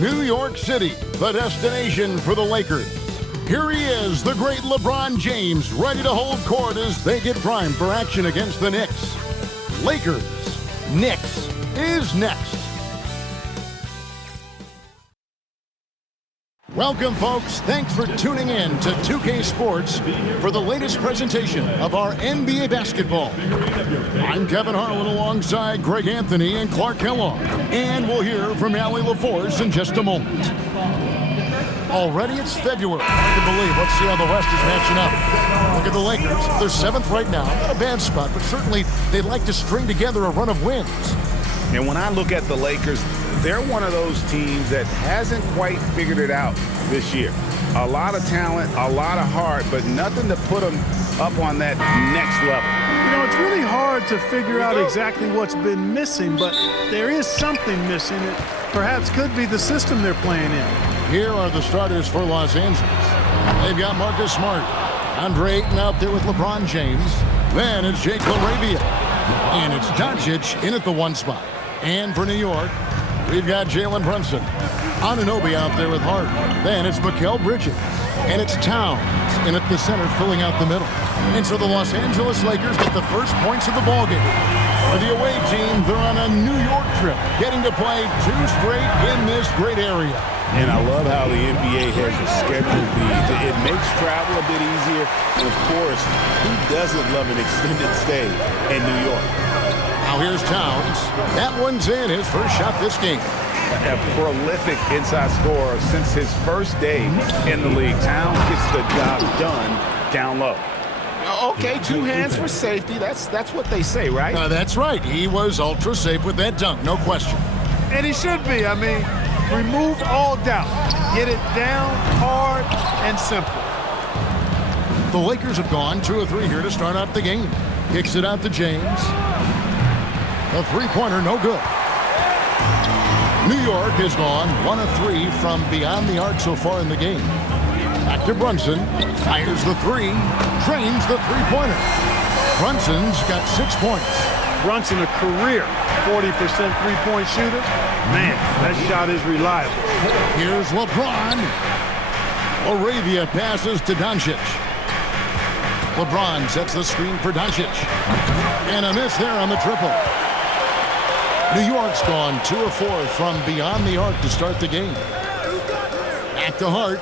New York City, the destination for the Lakers. Here he is, the great LeBron James, ready to hold court as they get primed for action against the Knicks. Lakers, Knicks is next. Welcome, folks. Thanks for tuning in to 2K Sports for the latest presentation of our NBA basketball. I'm Kevin Harlan alongside Greg Anthony and Clark Kellogg, and we'll hear from Allie LaForce in just a moment. Already it's February. Hard to believe. Let's see how the West is matching up. Look at the Lakers. They're 7th right now. Not a bad spot, but certainly they'd like to string together a run of wins. And when I look at the Lakers, they're one of those teams that hasn't quite figured it out this year. A lot of talent, a lot of heart, but nothing to put them up on that next level. You know, it's really hard to figure out exactly what's been missing, but there is something missing. It perhaps could be the system they're playing in. Here are the starters for Los Angeles. They've got Marcus Smart, Andre Ayton out there with LeBron James. Then it's Jake LaRavia. And it's Doncic in at the 1 spot. And for New York, we've got Jalen Brunson. Anunoby out there with Hart. Then it's Mikal Bridges. And it's Towns in at the center, filling out the middle. And so the Los Angeles Lakers get the first points of the ballgame. For the away team, they're on a New York trip, getting to play 2 straight in this great area. And I love how the NBA has scheduled these. It makes travel a bit easier. And of course, who doesn't love an extended stay in New York? Now here's Towns. That one's in, his first shot this game. A prolific inside scorer since his first day in the league. Towns gets the job done down low. Okay, 2 hands for safety. That's what they say, right? That's right. He was ultra safe with that dunk, no question. And he should be. I mean, remove all doubt. Get it down, hard, and simple. The Lakers have gone 2 of 3 here to start out the game. Kicks it out to James. A 3-pointer, no good. New York has gone 1 of 3 from beyond the arc so far in the game. Back to Brunson. Fires the 3. Trains the 3-pointer. Brunson's got 6 points. Brunson, a career 40% three-point shooter. Man, that shot is reliable. Here's LeBron. LaRavia passes to Doncic. LeBron sets the screen for Doncic. And a miss there on the triple. New York's gone 2 of 4 from beyond the arc to start the game. Back to Hart.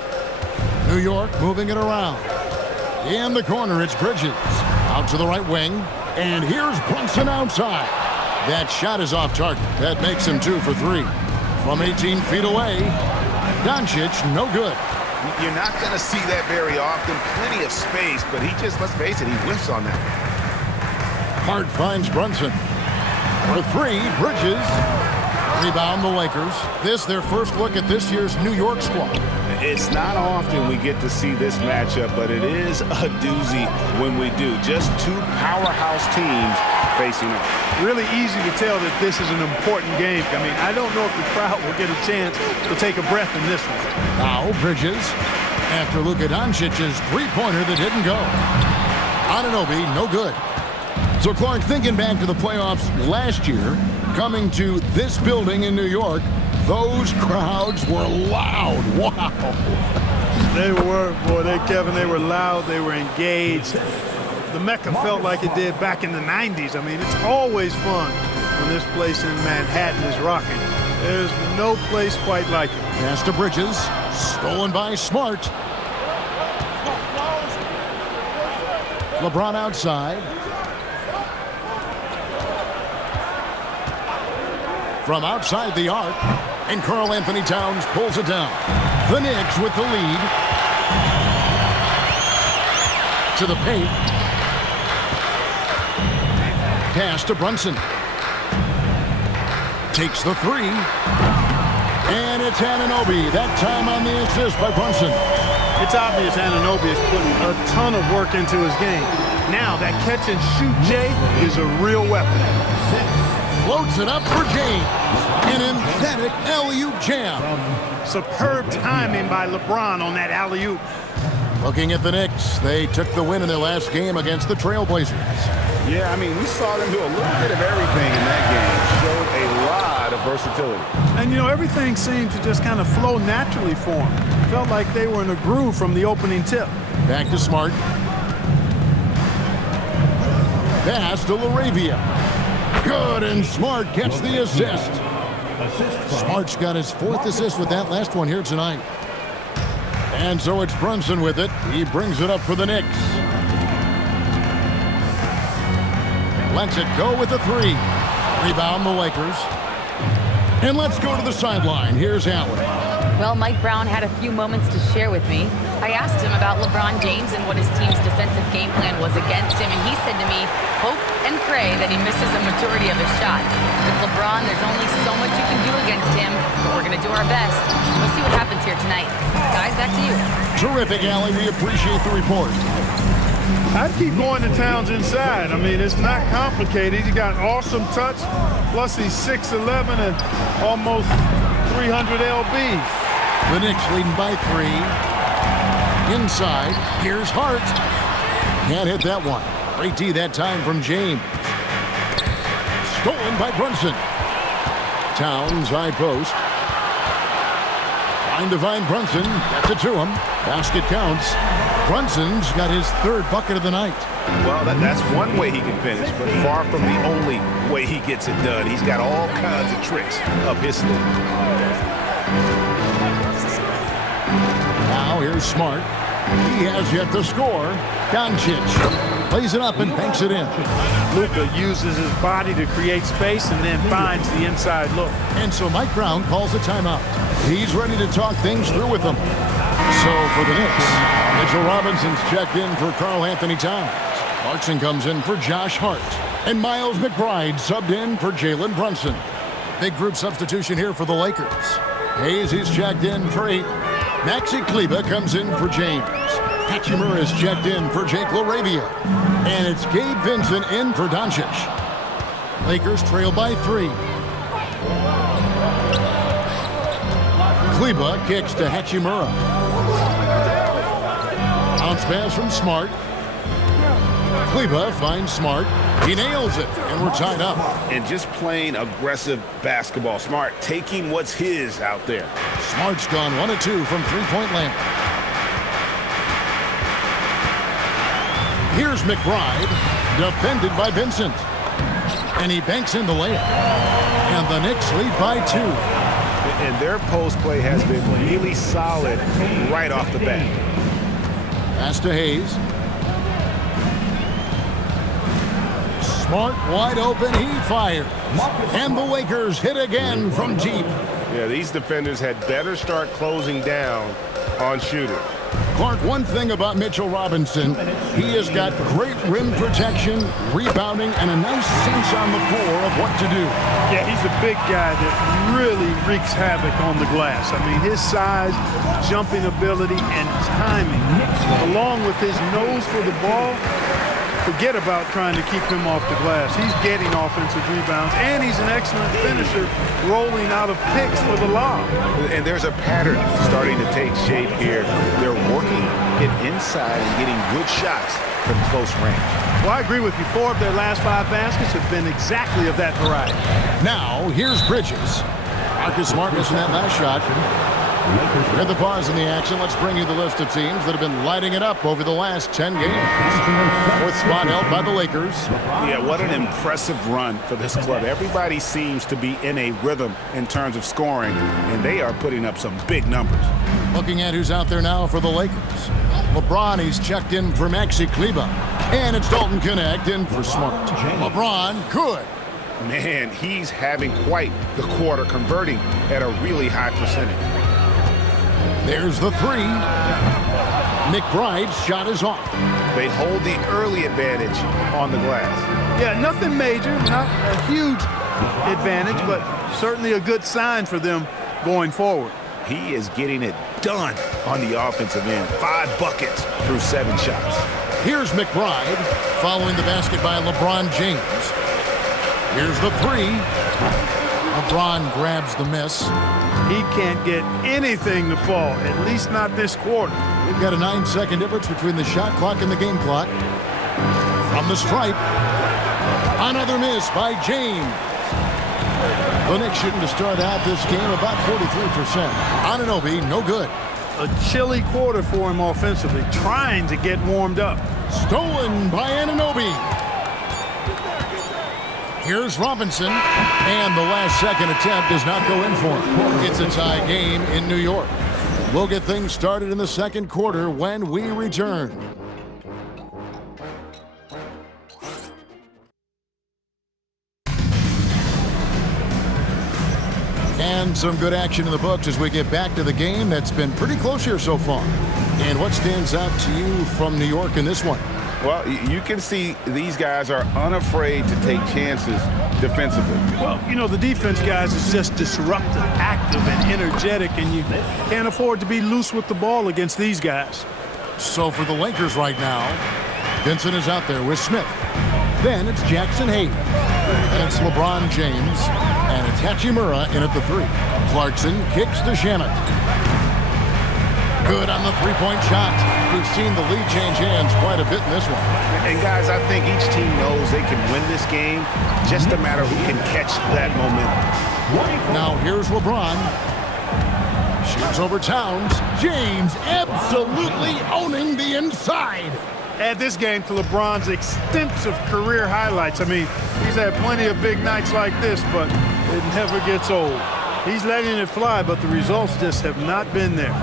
New York moving it around. In the corner, it's Bridges. Out to the right wing. And here's Brunson outside. That shot is off target. That makes him 2 for 3. From 18 feet away, Doncic, no good. You're not going to see that very often. Plenty of space, but he just, let's face it, he whiffs on that. Hart finds Brunson. For 3, Bridges. Rebound the Lakers. This their first look at this year's New York squad. It's not often we get to see this matchup, but it is a doozy when we do. Just 2 powerhouse teams facing it. Really easy to tell that this is an important game. I mean, I don't know if the crowd will get a chance to take a breath in this one. Now Bridges, after Luka Doncic's 3-pointer that didn't go. Anunoby, no good. So Clark, thinking back to the playoffs last year, coming to this building in New York, those crowds were loud. Wow. They were, boy, Kevin, they were loud, they were engaged. The Mecca felt like it did back in the 90s. I mean, it's always fun when this place in Manhattan is rocking. There's no place quite like it. Pass to Bridges, stolen by Smart. LeBron outside. From outside the arc, and Karl Anthony Towns pulls it down. The Knicks with the lead. To the paint. Pass to Brunson. Takes the 3. And it's Anunoby. That time on the assist by Brunson. It's obvious Anunoby is putting a ton of work into his game. Now that catch and shoot, Jay, is a real weapon. Floats it up for James. An emphatic alley-oop jam. Superb timing by LeBron on that alley-oop. Looking at the Knicks, they took the win in their last game against the Trailblazers. Yeah, I mean, we saw them do a little bit of everything in that game. showed a lot of versatility. And, you know, everything seemed to just kind of flow naturally for him. Felt like they were in a groove from the opening tip. Back to Smart. Pass to LaRavia. Good, and Smart gets the assist. Smart's got his 4th assist with that last one here tonight. And so it's Brunson with it. He brings it up for the Knicks. Lets it go with a 3. Rebound the Lakers. And let's go to the sideline. Here's Allen. Well, Mike Brown had a few moments to share with me. I asked him about LeBron James and what his team's defensive game plan was against him, and he said to me, hope and pray that he misses a majority of his shots. With LeBron, there's only so much you can do against him, but we're going to do our best. We'll see what happens here tonight. Guys, back to you. Terrific, Allie. We appreciate the report. I'd keep going to Towns inside. I mean, it's not complicated. He's got awesome touch, plus he's 6'11" and almost 300 lbs. The Knicks leading by 3. Inside, here's Hart. Can't hit that one. Great D that time from James. Stolen by Brunson. Towns high post. Trying to find Brunson. Gets it to him. Basket counts. Brunson's got his 3rd bucket of the night. Well, that's one way he can finish, but far from the only way he gets it done. He's got all kinds of tricks up his sleeve. Now here's Smart. He has yet to score. Doncic plays it up and banks it in. Luka uses his body to create space and then finds the inside look. And so Mike Brown calls a timeout. He's ready to talk things through with them. So for the Knicks, Mitchell Robinson's checked in for Karl Anthony Towns. Clarkson comes in for Josh Hart. And Miles McBride subbed in for Jalen Brunson. Big group substitution here for the Lakers. Hayes is checked in for 8. Maxi Kleber comes in for James. Hachimura is checked in for Jake LaRavia. And it's Gabe Vincent in for Doncic. Lakers trail by 3. Kleber kicks to Hachimura. Bounce pass from Smart. Kleber finds Smart. He nails it, and we're tied up. And just playing aggressive basketball. Smart taking what's his out there. Smart's gone 1 of 2 from three-point land. Here's McBride, defended by Vincent. And he banks in the layup. And the Knicks lead by 2. And their post play has been really solid right off the bat. Pass to Hayes. Smart wide open, he fires. And the Lakers hit again from deep. Yeah, these defenders had better start closing down on shooters. Clark, one thing about Mitchell Robinson, he has got great rim protection, rebounding, and a nice sense on the floor of what to do. Yeah, he's a big guy that really wreaks havoc on the glass. I mean, his size, jumping ability, and timing, along with his nose for the ball, forget about trying to keep him off the glass. He's getting offensive rebounds, and he's an excellent finisher, rolling out of picks for the lob. And there's a pattern starting to take shape here. They're working it inside and getting good shots from close range. Well, I agree with you. 4 of their last 5 baskets have been exactly of that variety. Now, here's Bridges. Marcus Smart missing that last shot. With the pause in the action, let's bring you the list of teams that have been lighting it up over the last 10 games. 4th spot held by the Lakers. Yeah, what an impressive run for this club. Everybody seems to be in a rhythm in terms of scoring, and they are putting up some big numbers. Looking at who's out there now for the Lakers. LeBron, he's checked in for Maxi Kleber. And it's Dalton Connect in for Smart. LeBron, good. Man, he's having quite the quarter, converting at a really high percentage. There's the 3. McBride's shot is off. They hold the early advantage on the glass. Yeah, nothing major, not a huge advantage, but certainly a good sign for them going forward. He is getting it done on the offensive end. 5 buckets through 7 shots. Here's McBride following the basket by LeBron James. Here's the 3. LeBron grabs the miss. He can't get anything to fall, at least not this quarter. We've got a 9-second difference between the shot clock and the game clock. From the stripe, another miss by James. The Knicks shooting to start out this game about 43%. Anunoby, no good. A chilly quarter for him offensively, trying to get warmed up. Stolen by Anunoby. Here's Robinson, and the last second attempt does not go in for him. It's a tie game in New York. We'll get things started in the second quarter when we return. And some good action in the books as we get back to the game that's been pretty close here so far. And what stands out to you from New York in this one? Well, you can see these guys are unafraid to take chances defensively. Well, you know, the defense, guys, is just disruptive, active, and energetic, and you can't afford to be loose with the ball against these guys. So for the Lakers right now, Vincent is out there with Smith. Then it's Jackson Hayes. And it's LeBron James. And it's Hachimura in at the 3. Clarkson kicks to Shannon. Good on the three-point shot. We've seen the lead change hands quite a bit in this one. And guys, I think each team knows they can win this game. Just a matter who can catch that momentum. Now here's LeBron. Shoots over Towns. James absolutely owning the inside. Add this game to LeBron's extensive career highlights. I mean, he's had plenty of big nights like this, but it never gets old. He's letting it fly, but the results just have not been there.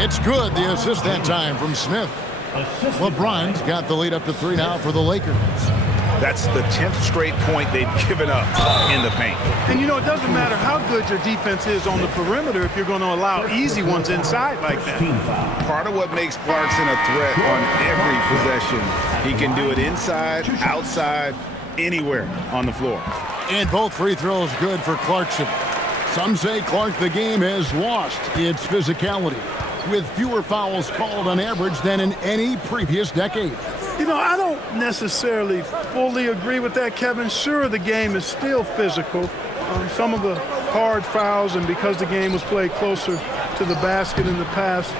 It's good, the assist that time from Smith. LeBron's got the lead up to 3 now for the Lakers. That's the 10th straight point they've given up in the paint. And, you know, it doesn't matter how good your defense is on the perimeter if you're going to allow easy ones inside like that. Part of what makes Clarkson a threat on every possession, he can do it inside, outside, anywhere on the floor. And both free throws good for Clarkson. Some say Clark, the game has lost its physicality, with fewer fouls called on average than in any previous decade. You know, I don't necessarily fully agree with that, Kevin. Sure, the game is still physical. Some of the hard fouls, and because the game was played closer to the basket in the past,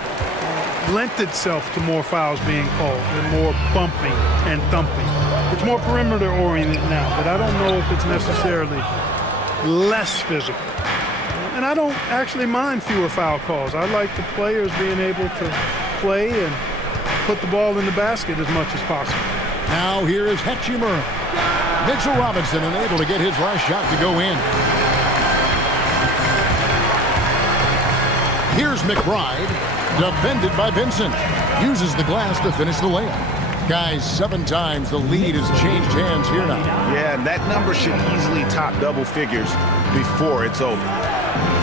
lent itself to more fouls being called and more bumping and thumping. It's more perimeter-oriented now, but I don't know if it's necessarily less physical. And I don't actually mind fewer foul calls. I like the players being able to play and put the ball in the basket as much as possible. Now here is Hachimura. Mitchell Robinson unable to get his last shot to go in. Here's McBride, defended by Vincent. Uses the glass to finish the layup. Guys, 7 times the lead has changed hands here now. Yeah, and that number should easily top double figures before it's over.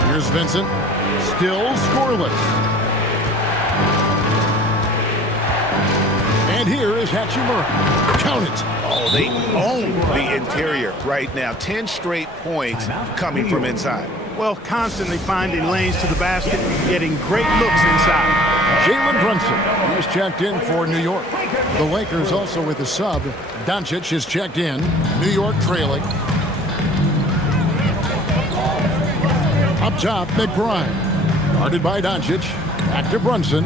Here's Vincent, still scoreless. And here is Hachimura. Count it. Oh, they own the interior right now. 10 straight points coming from inside. Well, constantly finding lanes to the basket, getting great looks inside. Jalen Brunson, he's checked in for New York. The Lakers also with a sub. Doncic is checked in. New York trailing. Up top, McBride. Guarded by Doncic. Back to Brunson.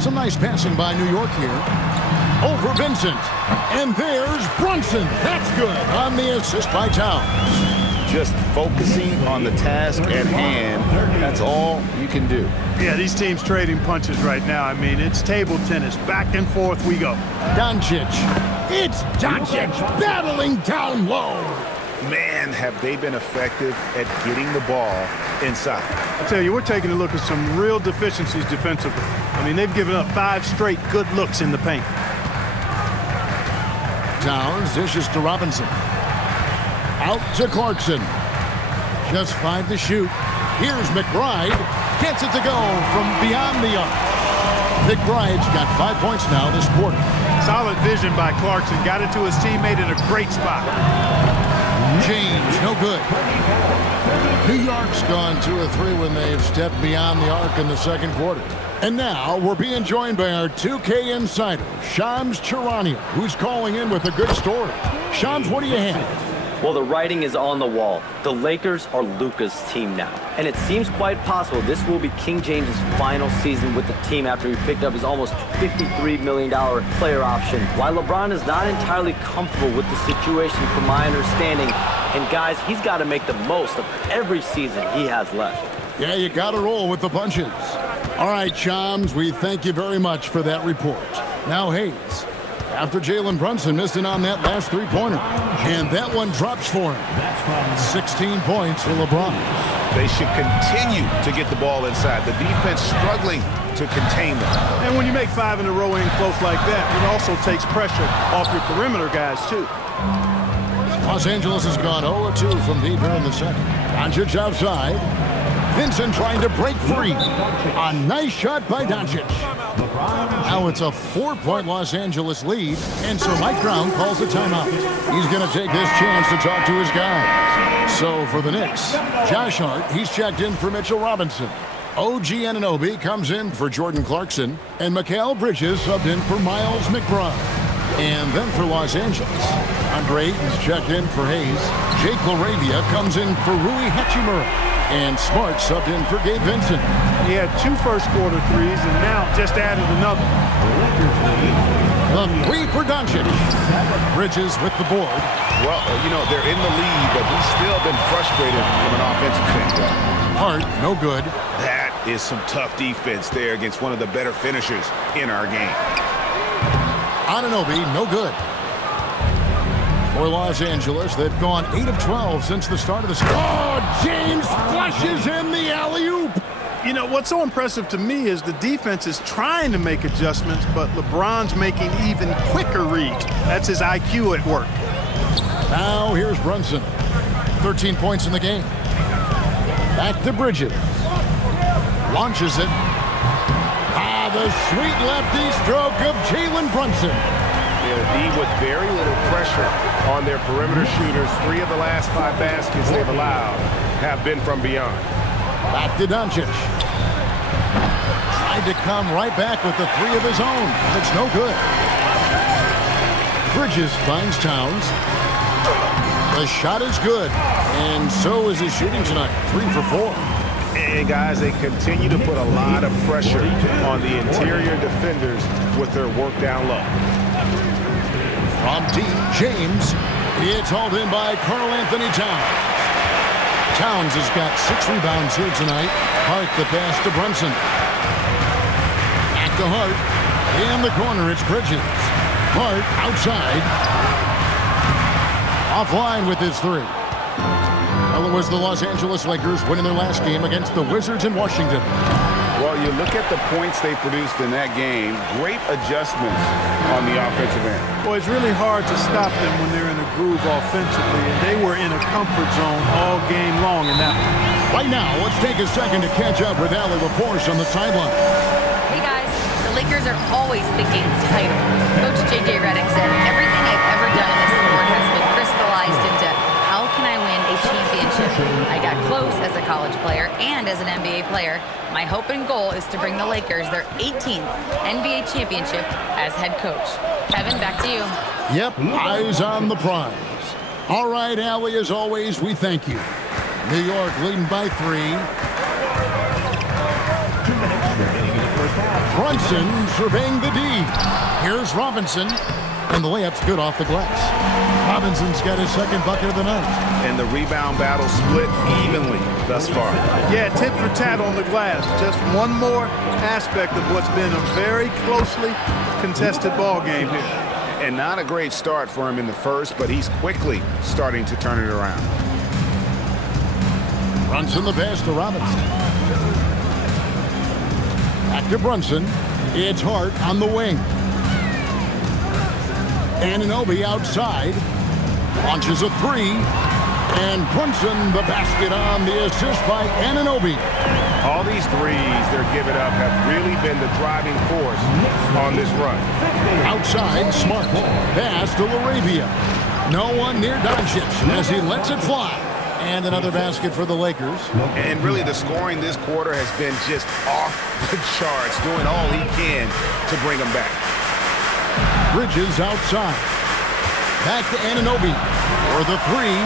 Some nice passing by New York here. Over Vincent. And there's Brunson. That's good on the assist by Towns. Just focusing on the task at hand. That's all you can do. Yeah, these teams trading punches right now. I mean, it's table tennis. Back and forth we go. Doncic. It's Doncic battling down low. Man, have they been effective at getting the ball inside. I tell you, we're taking a look at some real deficiencies defensively. I mean, they've given up 5 straight good looks in the paint. Towns dishes to Robinson. Out to Clarkson. Just 5 to shoot. Here's McBride. Gets it to go from beyond the arc. McBride's got 5 points now this quarter. Solid vision by Clarkson. Got it to his teammate in a great spot. James, no good. New York's gone 2 of 3 when they've stepped beyond the arc in the second quarter. And now we're being joined by our 2K insider, Shams Charania, who's calling in with a good story. Shams, what do you have? Well, the writing is on the wall. The Lakers are Luka's team now. And it seems quite possible this will be King James's final season with the team after he picked up his almost $53 million player option. While LeBron is not entirely comfortable with the situation from my understanding, and guys, he's got to make the most of every season he has left. Yeah, you got to roll with the punches. All right, Chums, we thank you very much for that report. Now, Hayes, after Jalen Brunson missed it on that last three-pointer, and that one drops for him. 16 points for LeBron. They should continue to get the ball inside. The defense struggling to contain them. And when you make 5 in a row in close like that, it also takes pressure off your perimeter guys, too. Los Angeles has gone 0-2 from deep here in the second. Doncic outside. Vincent trying to break free. A nice shot by Doncic. Now it's a 4-point Los Angeles lead, and so Mike Brown calls a timeout. He's going to take this chance to talk to his guys. So for the Knicks, Josh Hart, he's checked in for Mitchell Robinson. OG Anunoby comes in for Jordan Clarkson, and Mikal Bridges subbed in for Miles McBride. And then for Los Angeles, Andre Ayton's checked in for Hayes. Jake LaRavia comes in for Rui Hachimura. And Smart subbed in for Gabe Vincent. He had 2 first-quarter threes and now just added another. The 3 for Doncic. Bridges with the board. Well, you know, they're in the lead, but he's still been frustrated from an offensive standpoint. Hart, no good. That is some tough defense there against one of the better finishers in our game. Anunoby, no good. For Los Angeles, they've gone 8 of 12 since the start of the season. Oh, James flushes in the alley-oop. You know, what's so impressive to me is the defense is trying to make adjustments, but LeBron's making even quicker reads. That's his IQ at work. Now here's Brunson. 13 points in the game. Back to Bridges. Launches it. The sweet lefty stroke of Jalen Brunson. Yeah, the D with very little pressure on their perimeter shooters. 3 of the last 5 baskets they've allowed have been from beyond. Back to Doncic. Tried to come right back with the 3 of his own. It's no good. Bridges finds Towns. The shot is good, and so is his shooting tonight. 3 for 4. And guys, they continue to put a lot of pressure on the interior defenders with their work down low. From deep, James. It's hauled in by Karl Anthony Towns. Towns has got 6 rebounds here tonight. Hart the pass to Brunson. Back to Hart. In the corner, it's Bridges. Hart outside. Offline with his 3. Well, it was the Los Angeles Lakers winning their last game against the Wizards in Washington. Well, you look at the points they produced in that game. Great adjustments on the offensive end. Boy, it's really hard to stop them when they're in a groove offensively, and they were in a comfort zone all game long in that one. Right now, let's take a second to catch up with Allie LaForce on the sideline. Hey guys, the Lakers are always thinking title. Coach J.J. Redick said, everything I've ever done in this sport has been crystallized into how can I win a championship? I got close as a college player and as an NBA player. My hope and goal is to bring the Lakers their 18th NBA championship as head coach. Kevin, back to you. Yep, eyes on the prize. All right, Allie, as always, we thank you. New York leading by 3. Brunson surveying the D. Here's Robinson, and the layup's good off the glass. Robinson's got his 2nd bucket of the night. And the rebound battle split evenly thus far. Yeah, tit for tat on the glass. Just one more aspect of what's been a very closely contested ball game here. And not a great start for him in the first, but he's quickly starting to turn it around. Brunson the pass to Robinson. Back to Brunson. It's Hart on the wing. Anunoby outside. Launches a 3. And Brunson the basket on the assist by Anunoby. All these threes they're giving up have really been the driving force on this run. Outside, Smart. Pass to LaRavia. No one near Doncic as he lets it fly. And another basket for the Lakers. And really the scoring this quarter has been just off the charts, doing all he can to bring them back. Bridges outside. Back to Anunoby for the three.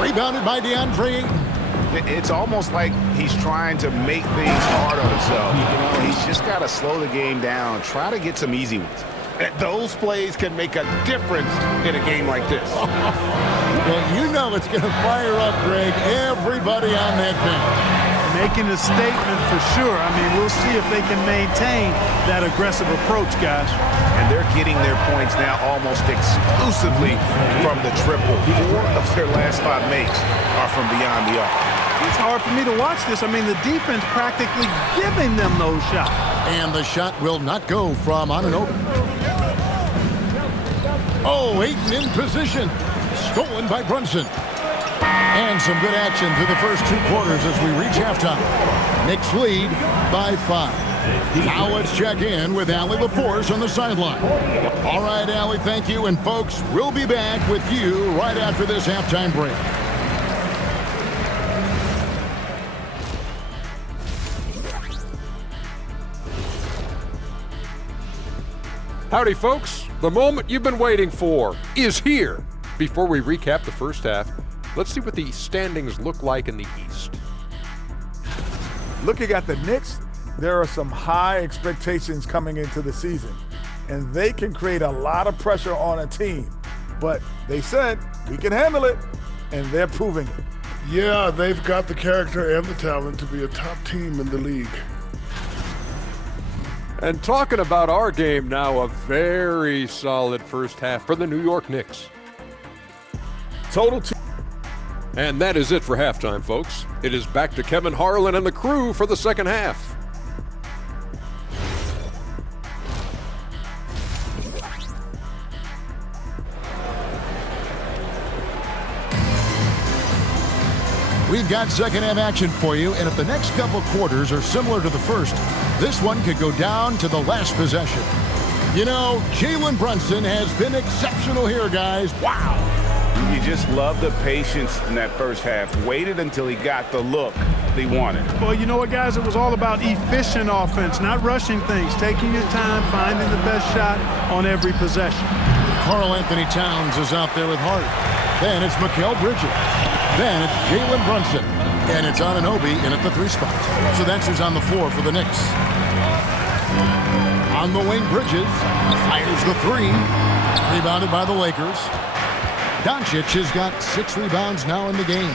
Rebounded by DeAndre Ayton. It's almost like he's trying to make things hard on himself. You know, he's just got to slow the game down, try to get some easy ones. Those plays can make a difference in a game like this. Well, you know it's going to fire up, Greg, everybody on that bench. Making a statement for sure. I mean, we'll see if they can maintain that aggressive approach, guys. And they're getting their points now almost exclusively from the triple. 4 of their last 5 makes are from beyond the arc. It's hard for me to watch this. I mean, the defense practically giving them those shots. And the shot will not go from Anunoby. Oh, Ayton in position. Stolen by Brunson. And some good action through the first 2 quarters as we reach halftime. Knicks lead by 5. Now let's check in with Allie LaForce on the sideline. All right, Allie, thank you. And folks, we'll be back with you right after this halftime break. Howdy, folks. The moment you've been waiting for is here. Before we recap the first half, let's see what the standings look like in the East. Looking at the Knicks, there are some high expectations coming into the season, and they can create a lot of pressure on a team. But they said, we can handle it, and they're proving it. Yeah, they've got the character and the talent to be a top team in the league. And talking about our game now, a very solid first half for the New York Knicks. Total 2. And that is it for halftime, folks. It is back to Kevin Harlan and the crew for the second half. We've got second half action for you, and if the next couple quarters are similar to the first, this one could go down to the last possession. You know, Jalen Brunson has been exceptional here, guys. Wow. You just love the patience in that first half. Waited until he got the look he wanted. Well, you know what, guys? It was all about efficient offense, not rushing things, taking your time, finding the best shot on every possession. Karl Anthony Towns is out there with Hart. Then it's Mikal Bridges. Then it's Jalen Brunson. And it's Anunoby in at the 3 spot. So that's who's on the floor for the Knicks. On the wing, Bridges fires the 3. Rebounded by the Lakers. Doncic has got 6 rebounds now in the game.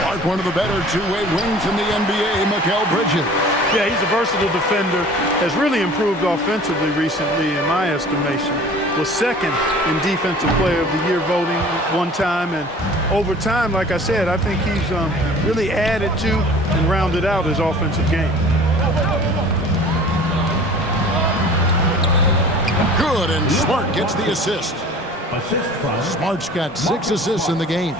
Clark, one of the better two-way wings in the NBA, Mikal Bridges. Yeah, he's a versatile defender. Has really improved offensively recently, in my estimation. Was second in Defensive Player of the Year voting one time. And over time, like I said, I think he's really added to and rounded out his offensive game. Good, and Smart gets the assist. Smart's got 6 assists in the game.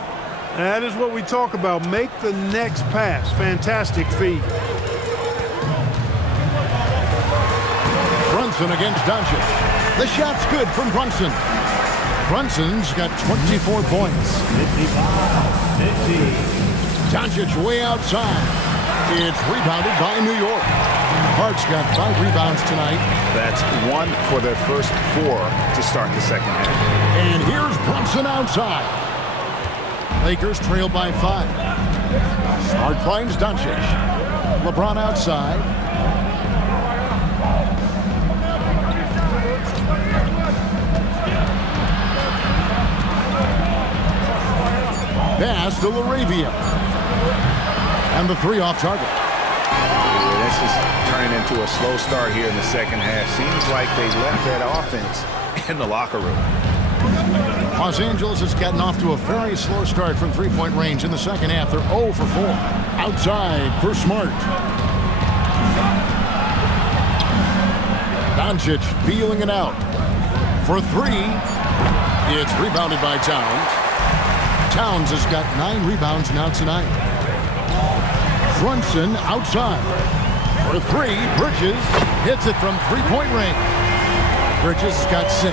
That is what we talk about. Make the next pass. Fantastic feed. Brunson against Doncic. The shot's good from Brunson. Brunson's got 24 points. Doncic way outside. It's rebounded by New York. Hart's got 5 rebounds tonight. That's 1 for their first 4 to start the second half. And here's Brunson outside. Lakers trail by 5. Smart finds Doncic. LeBron outside. Pass to LaRavia. And the 3 off target. Yeah, this is turning into a slow start here in the second half. Seems like they left that offense in the locker room. Los Angeles has gotten off to a very slow start from 3-point range in the second half. They're 0 for 4. Outside for Smart. Doncic feeling it out. For 3. It's rebounded by Towns. Towns has got 9 rebounds now tonight. Brunson outside. For 3, Bridges hits it from 3-point range. Bridges has got 6.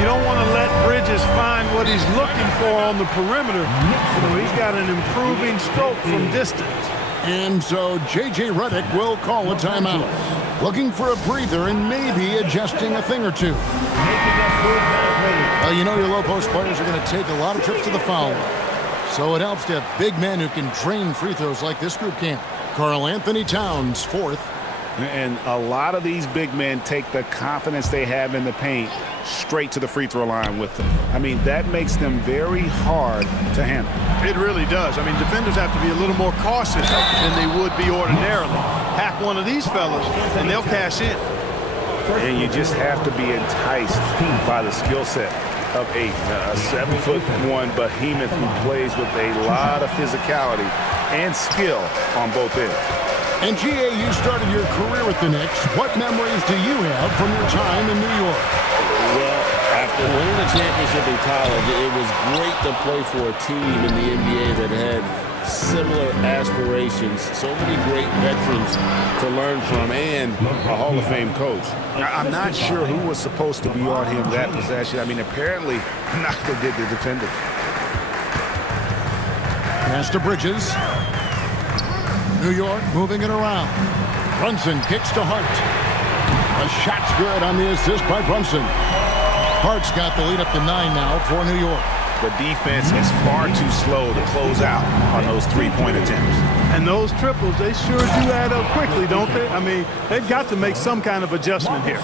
You don't want to let Bridges find what he's looking for on the perimeter. So he's got an improving stroke from distance. And so J.J. Redick will call a timeout. looking for a breather and maybe adjusting a thing or two. Well, you know your low post players are going to take a lot of trips to the foul line. So it helps to have big men who can drain free throws like this group can. Karl Anthony Towns, fourth. And a lot of these big men take the confidence they have in the paint straight to the free throw line with them. I mean, that makes them very hard to handle. It really does. I mean, defenders have to be a little more cautious than they would be ordinarily. Hack one of these fellas, and they'll cash in. And you just have to be enticed by the skill set of a 7'1" behemoth who plays with a lot of physicality and skill on both ends. And G.A., you started your career with the Knicks. What memories do you have from your time in New York? Well, after winning the championship in college, it was great to play for a team in the NBA that had similar aspirations, so many great veterans to learn from, and a Hall of Fame coach. I'm not sure who was supposed to be on him that possession. I mean, apparently, neither did the defenders. Pass to Bridges. New York moving it around. Brunson kicks to Hart. A shot's good on the assist by Brunson. Hart's got the lead up to 9 now for New York. The defense is far too slow to close out on those three-point attempts. And those triples, they sure do add up quickly, don't they? I mean, they've got to make some kind of adjustment here.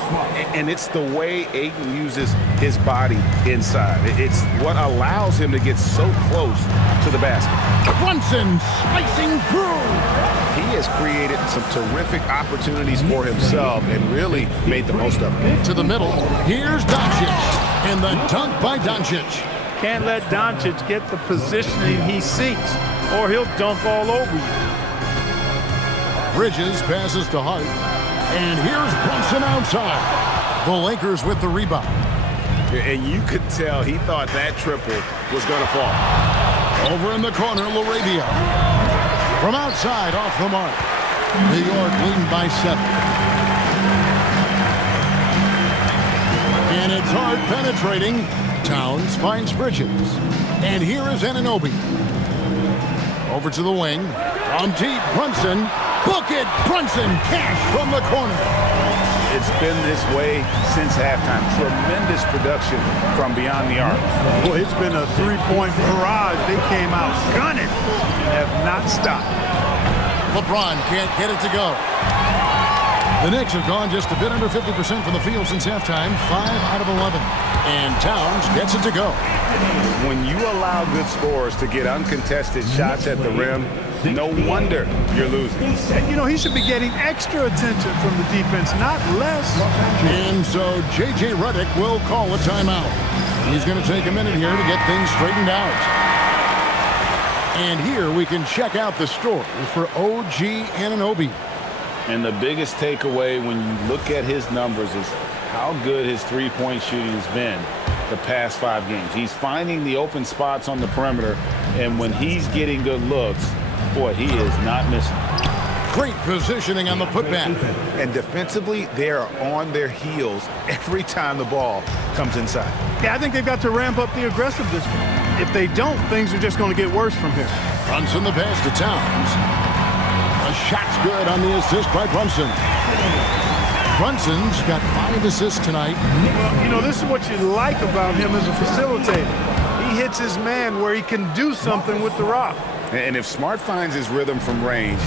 And it's the way Ayton uses his body inside. It's what allows him to get so close to the basket. Brunson slicing through. He has created some terrific opportunities for himself and really made the most of it. To the middle. Here's Doncic. And the dunk by Doncic. Can't let Doncic get the positioning he seeks, or he'll dunk all over you. Bridges passes to Hart. And here's Brunson outside. The Lakers with the rebound. And you could tell he thought that triple was going to fall. Over in the corner, LaRavia. From outside, off the mark. New York leading by 7. And it's Hart penetrating. Towns finds Bridges. And here is Anunoby. Over to the wing. From deep, Brunson. Book it! Brunson cash from the corner. It's been this way since halftime. Tremendous production from beyond the arc. Boy, it's been a three-point barrage. They came out gunning and have not stopped. LeBron can't get it to go. The Knicks have gone just a bit under 50% from the field since halftime, 5 out of 11. And Towns gets it to go. When you allow good scorers to get uncontested shots at the rim, no wonder you're losing. And, you know, he should be getting extra attention from the defense, not less. And so J.J. Redick will call a timeout. He's going to take a minute here to get things straightened out. And here we can check out the story for OG Anunoby. And the biggest takeaway when you look at his numbers is how good his three-point shooting has been the past 5 games. He's finding the open spots on the perimeter, and when he's getting good looks, boy, he is not missing. Great positioning on the putback. And defensively, they are on their heels every time the ball comes inside. Yeah, I think they've got to ramp up the aggressiveness. If they don't, things are just going to get worse from here. Brunson the pass to Towns. A shot's good on the assist by Brunson. Brunson's got 5 assists tonight. Well, you know, this is what you like about him as a facilitator. He hits his man where he can do something with the rock. And if Smart finds his rhythm from range,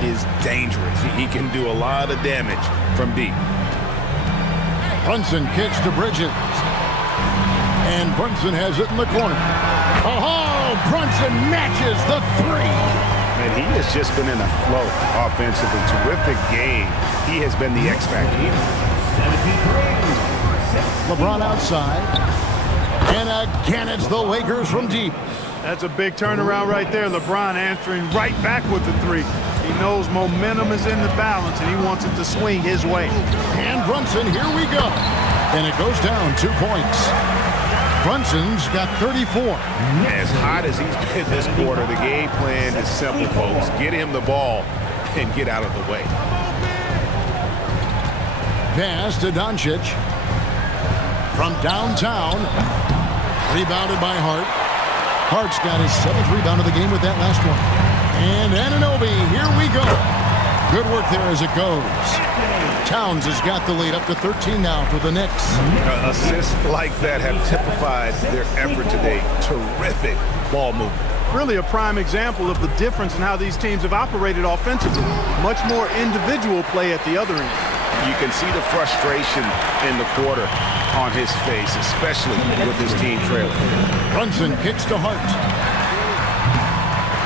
he is dangerous. He can do a lot of damage from deep. Brunson kicks to Bridges. And Brunson has it in the corner. Oh, Brunson matches the 3. And he has just been in a flow offensively. Terrific game. He has been the X factor. LeBron outside. And again, it's the Lakers from deep. That's a big turnaround right there. LeBron answering right back with the 3. He knows momentum is in the balance, and he wants it to swing his way. And Brunson, here we go. And it goes down 2 points. Brunson's got 34. As hot as he's been this quarter, the game plan is simple, folks. Get him the ball and get out of the way. Pass to Doncic. From downtown. Rebounded by Hart. Hart's got his 7th rebound of the game with that last one. And Anunoby, here we go. Good work there as it goes. Towns has got the lead up to 13 now for the Knicks. Assists like that have typified their effort today. Terrific ball movement. Really a prime example of the difference in how these teams have operated offensively. Much more individual play at the other end. You can see the frustration in the quarter on his face, especially with his team trailing. Brunson kicks to Hart.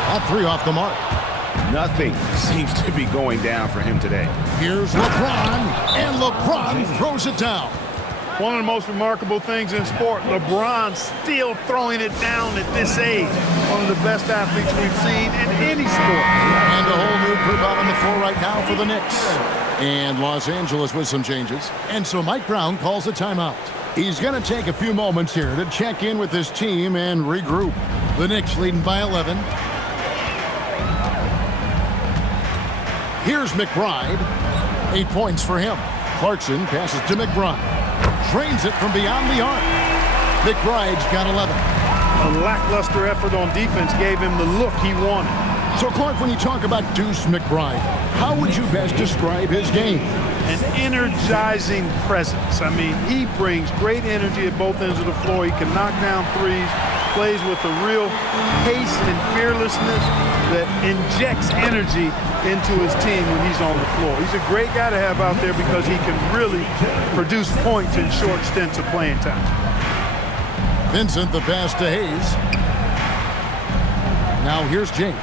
That three off the mark. Nothing seems to be going down for him today. Here's LeBron, and LeBron throws it down. One of the most remarkable things in sport, LeBron still throwing it down at this age. One of the best athletes we've seen in any sport. And a whole new group out on the floor right now for the Knicks. And Los Angeles with some changes. And so Mike Brown calls a timeout. He's going to take a few moments here to check in with his team and regroup. The Knicks leading by 11. Here's McBride. 8 points for him. Clarkson passes to McBride. Drains it from beyond the arc. McBride's got 11. A lackluster effort on defense gave him the look he wanted. So, Clark, when you talk about Deuce McBride, how would you best describe his game? An energizing presence. I mean, he brings great energy at both ends of the floor. He can knock down threes, plays with a real pace and fearlessness that injects energy into his team when he's on the floor. He's a great guy to have out there because he can really produce points in short stints of playing time. Vincent the pass to Hayes. Now here's James.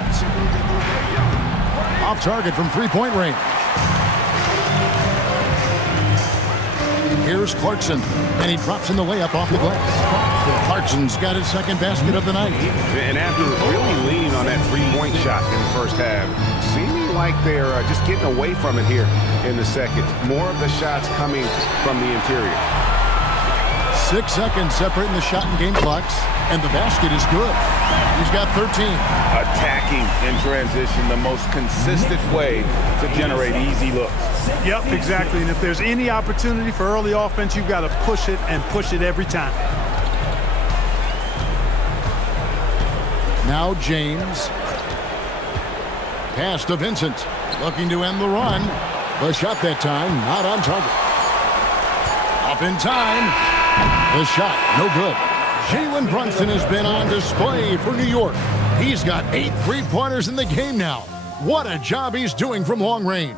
Off target from three-point range. Here's Clarkson, and he drops in the layup off the glass. Clarkson's got his second basket of the night. And after really leaning on that three-point shot in the first half, seeming like they're just getting away from it here in the second. More of the shots coming from the interior. 6 seconds separating the shot and game clocks, and the basket is good. He's got 13. Attacking in transition, the most consistent way to generate easy looks. Yep, exactly. And if there's any opportunity for early offense, you've got to push it and push it every time. Now James. Pass to Vincent. Looking to end the run. The shot that time, not on target. Up in time. The shot, no good. Jalen Brunson has been on display for New York. He's got 8 3-pointers in the game now. What a job he's doing from long range.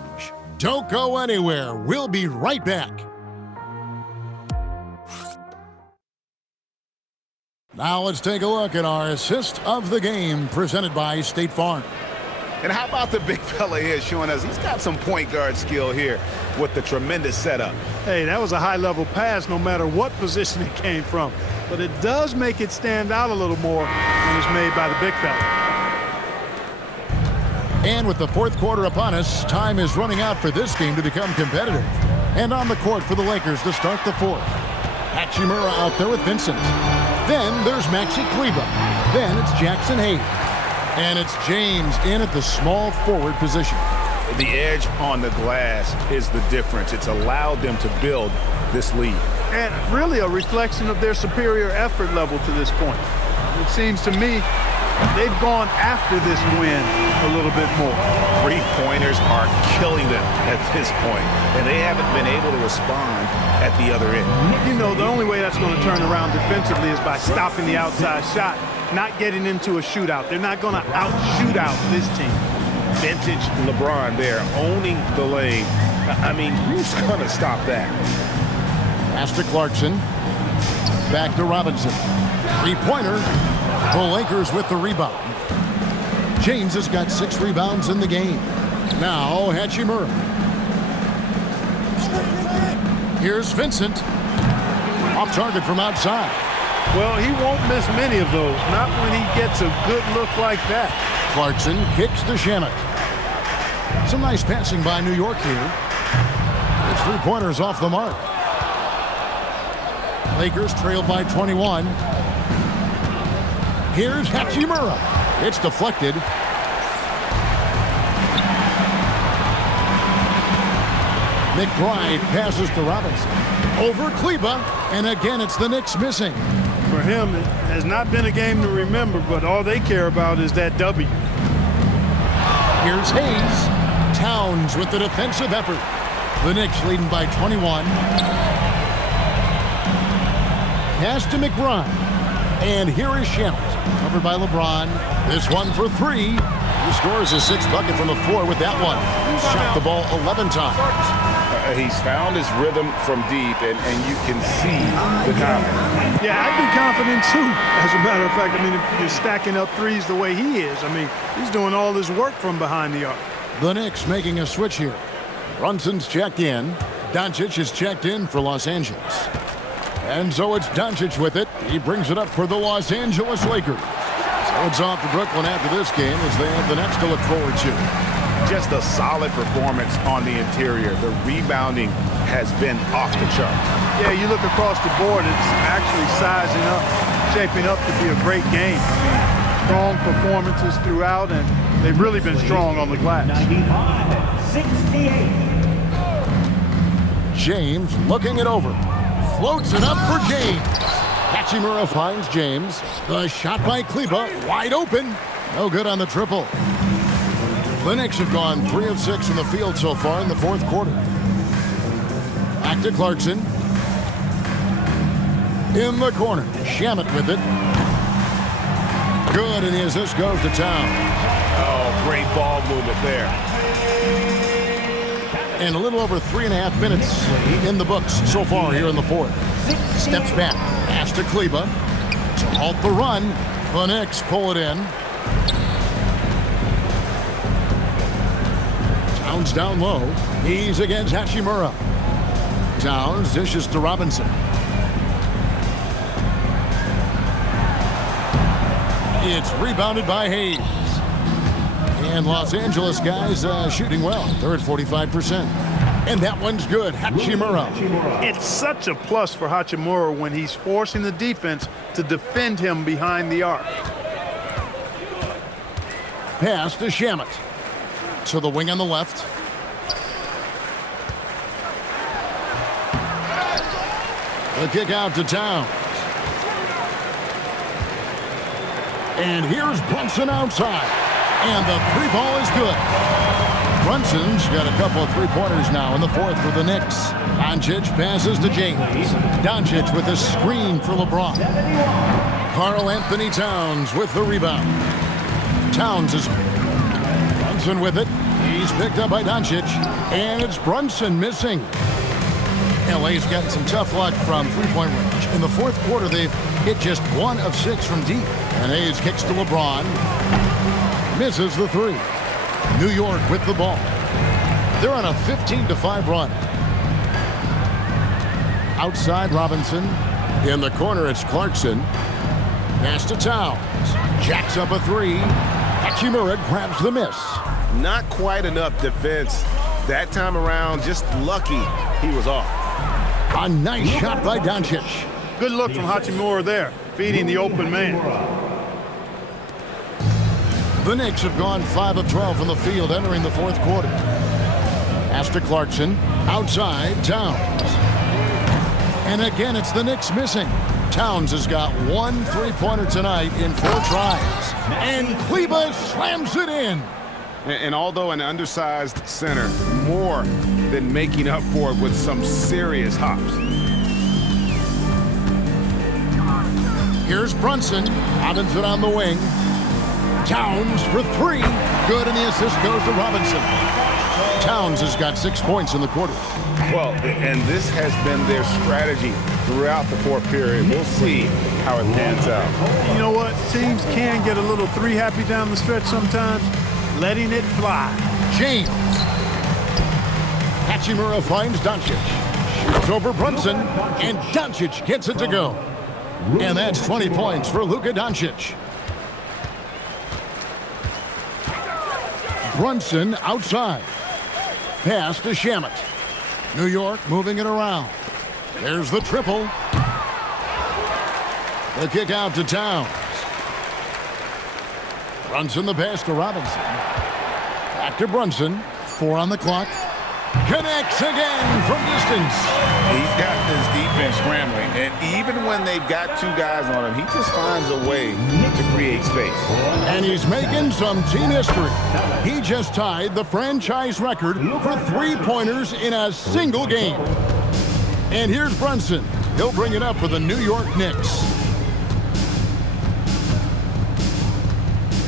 Don't go anywhere. We'll be right back. Now let's take a look at our assist of the game presented by State Farm. And how about the big fella here showing us he's got some point guard skill here with the tremendous setup. Hey, that was a high-level pass no matter what position it came from. But it does make it stand out a little more when it's made by the big fella. And with the fourth quarter upon us, time is running out for this game to become competitive. And on the court for the Lakers to start the fourth. Hachimura out there with Vincent. Then there's Maxi Kleber. Then it's Jackson Hayes. And it's James in at the small forward position. The edge on the glass is the difference. It's allowed them to build this lead. And really a reflection of their superior effort level to this point. It seems to me they've gone after this win a little bit more. 3-pointers are killing them at this point, and they haven't been able to respond at the other end. You know, the only way that's going to turn around defensively is by stopping the outside shot, not getting into a shootout. They're not going to out-shoot out this team. Vintage LeBron there, owning the lane. I mean, who's going to stop that? Pass to Clarkson. Back to Robinson. 3-pointer. The Lakers with the rebound. James has got 6 rebounds in the game. Now Hachimura. Here's Vincent. Off target from outside. Well, he won't miss many of those. Not when he gets a good look like that. Clarkson kicks to Shamet. Some nice passing by New York here. It's 3-pointers off the mark. Lakers trail by 21. Here's Hachimura. It's deflected. McBride passes to Robinson. Over Kleber, and again it's the Knicks missing. For him, it has not been a game to remember, but all they care about is that W. Here's Hayes. Towns with the defensive effort. The Knicks leading by 21. Pass to McBride. And here is Shamet. Covered by LeBron. This one for three. He scores his sixth bucket from the floor with that one. He's shot the ball 11 times. He's found his rhythm from deep, and you can see the confidence. Yeah, I'd be confident too, as a matter of fact. I mean, if you're stacking up threes the way he is, I mean, he's doing all his work from behind the arc. The Knicks making a switch here. Brunson's checked in. Doncic is checked in for Los Angeles. And so it's Doncic with it. He brings it up for the Los Angeles Lakers. So it's off to Brooklyn after this game as they have the next to look forward to. Just a solid performance on the interior. The rebounding has been off the charts. Yeah, you look across the board, it's actually sizing up, shaping up to be a great game. I mean, strong performances throughout, and they've really been strong on the glass. 95-68. James looking it over. Floats it up for James. Hachimura finds James. The shot by Kleber, wide open. No good on the triple. The Knicks have gone 3 of 6 from the field so far in the fourth quarter. Back to Clarkson. In the corner, Shamet with it. Good, and the assist goes to Towns. Oh, great ball movement there. And a little over 3.5 minutes in the books so far here in the fourth. Steps back, pass to Kleber to halt the run. The Knicks pull it in. Towns down low. He's against Hachimura. Towns dishes to Robinson. It's rebounded by Hayes. And Los Angeles guys shooting well. They're at 45%. And that one's good. Hachimura. It's such a plus for Hachimura when he's forcing the defense to defend him behind the arc. Pass to Shamet. To the wing on the left. The kick out to Towns. And here's Brunson outside. And the three ball is good. Brunson's got a couple of three-pointers now in the fourth for the Knicks. Doncic passes to James. Doncic with a screen for LeBron. Karl Anthony Towns with the rebound. Towns is Brunson with it. He's picked up by Doncic. And it's Brunson missing. LA's gotten some tough luck from three-point range. In the fourth quarter, they've hit just 1 of 6 from deep. And Hayes kicks to LeBron. Misses the three. New York with the ball. They're on a 15-5 run. Outside Robinson. In the corner, it's Clarkson. Pass to Towns. Jacks up a three. Hachimura grabs the miss. Not quite enough defense that time around. Just lucky he was off. A nice shot by Doncic. Good look from Hachimura there, feeding the open man. The Knicks have gone 5 of 12 from the field entering the fourth quarter. Pass to Clarkson. Outside, Towns. And again, it's the Knicks missing. Towns has got 1 three-pointer tonight in 4 tries. And Kleber slams it in. And although an undersized center, more than making up for it with some serious hops. Here's Brunson. Robinson on the wing. Towns for 3. Good, and the assist goes to Robinson. Towns has got 6 points in the quarter. Well, and this has been their strategy throughout the fourth period. We'll see how it pans out. You know what? Teams can get a little three-happy down the stretch sometimes. Letting it fly. James. Hachimura finds Doncic. Shoots over Brunson, and Doncic gets it to go. And that's 20 points for Luka Doncic. Brunson outside. Pass to Shamet. New York moving it around. There's the triple. The kick out to Towns. Brunson the pass to Robinson. Back to Brunson. 4 on the clock. Connects again from distance. He's got this defense scrambling, and even when they've got two guys on him, he just finds a way to create space. And he's making some team history. He just tied the franchise record for three-pointers in a single game. And here's Brunson. He'll bring it up for the New York Knicks.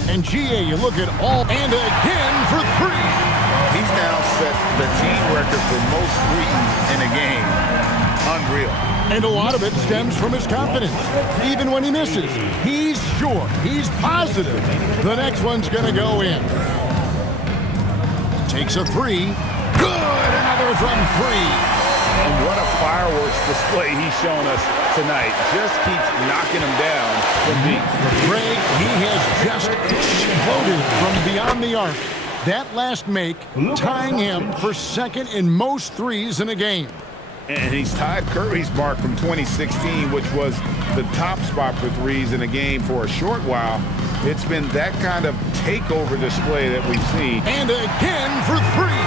And GA, you look at all, and again for three. He's now set the team record for most threes in a game. Unreal. And a lot of it stems from his confidence. Even when he misses, he's sure, he's positive the next one's going to go in. Takes a three. Good! Another from three. And what a fireworks display he's shown us tonight. Just keeps knocking him down from deep. Greg, he has just exploded from beyond the arc. That last make tying him for second in most threes in a game. And he's tied Curry's mark from 2016, which was the top spot for threes in a game for a short while. It's been that kind of takeover display that we've seen. And again for three.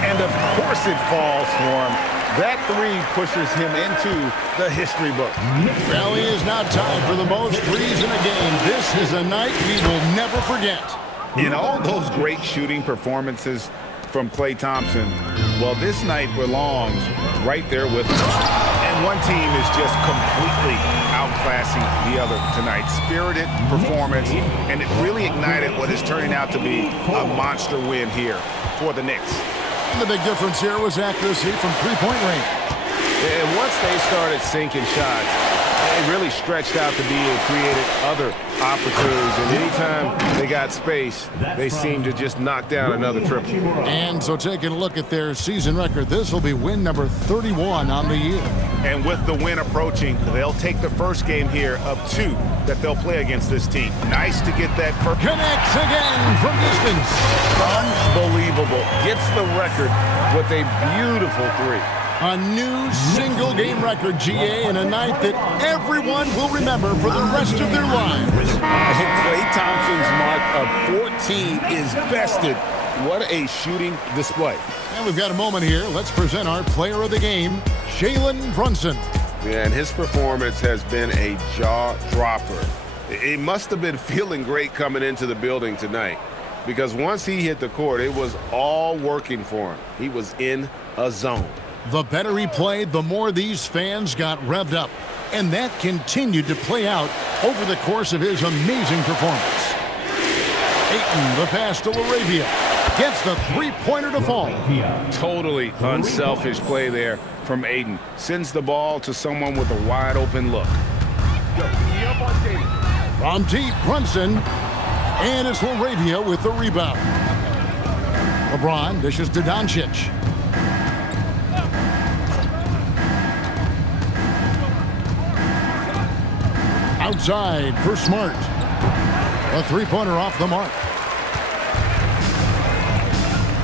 And of course it falls for him. That three pushes him into the history book. Well, he is now tied for the most threes in a game. This is a night we will never forget. In all those great shooting performances from Klay Thompson, well, this night belongs right there with him. And one team is just completely outclassing the other tonight. Spirited performance, and it really ignited what is turning out to be a monster win here for the Knicks. And the big difference here was accuracy from three-point range. And once they started sinking shots, they really stretched out the D and created other opportunities. And anytime they got space, they seemed to just knock down another triple. And so taking a look at their season record, this will be win number 31 on the year. And with the win approaching, they'll take the first game here of two that they'll play against this team. Nice to get that first. Connects again from distance. Unbelievable. Gets the record with a beautiful three. A new single-game record, GA, in a night that everyone will remember for the rest of their lives. Klay Thompson's mark of 14 is bested. What a shooting display. And we've got a moment here. Let's present our player of the game, Jalen Brunson. Yeah, and his performance has been a jaw-dropper. He must have been feeling great coming into the building tonight, because once he hit the court, it was all working for him. He was in a zone. The better he played, the more these fans got revved up. And that continued to play out over the course of his amazing performance. Ayton, the pass to LaRavia. Gets the three-pointer to fall. Totally unselfish play there from Ayton. Sends the ball to someone with a wide-open look. From deep, Brunson. And it's LaRavia with the rebound. LeBron dishes to Doncic. Outside for Smart. A three-pointer off the mark.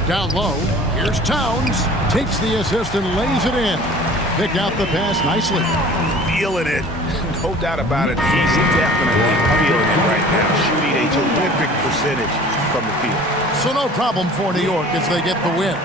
Down low, here's Towns. Takes the assist and lays it in. Picked out the pass nicely. Feeling it. No doubt about it. He's definitely feeling it right now. Shooting a terrific percentage from the field. So no problem for New York as they get the win.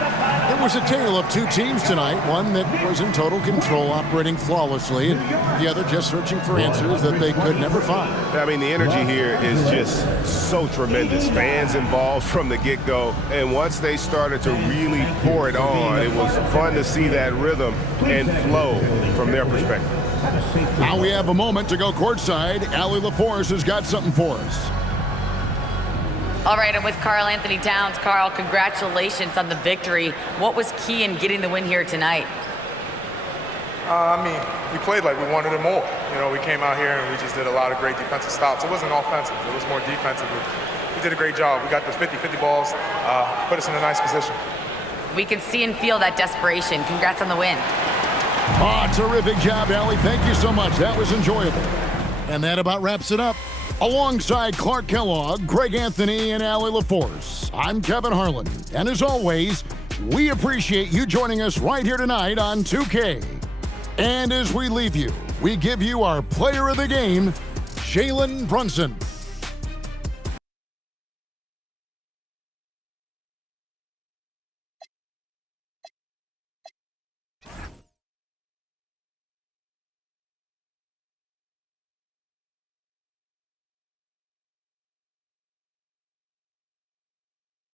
It was a tale of two teams tonight, one that was in total control, operating flawlessly, and the other just searching for answers that they could never find. I mean, the energy here is just so tremendous. Fans involved from the get-go, and once they started to really pour it on, it was fun to see that rhythm and flow from their perspective. Now we have a moment to go courtside. Allie LaForce has got something for us. All right, I'm with Karl Anthony Towns. Karl, congratulations on the victory. What was key in getting the win here tonight? I mean, we played like we wanted it more. You know, we came out here and we just did a lot of great defensive stops. It wasn't offensive. It was more defensive. We did a great job. We got the 50-50 balls, put us in a nice position. We can see and feel that desperation. Congrats on the win. Oh, terrific job, Allie. Thank you so much. That was enjoyable. And that about wraps it up. Alongside Clark Kellogg, Greg Anthony, and Allie LaForce, I'm Kevin Harlan. And as always, we appreciate you joining us right here tonight on 2K. And as we leave you, we give you our player of the game, Jalen Brunson.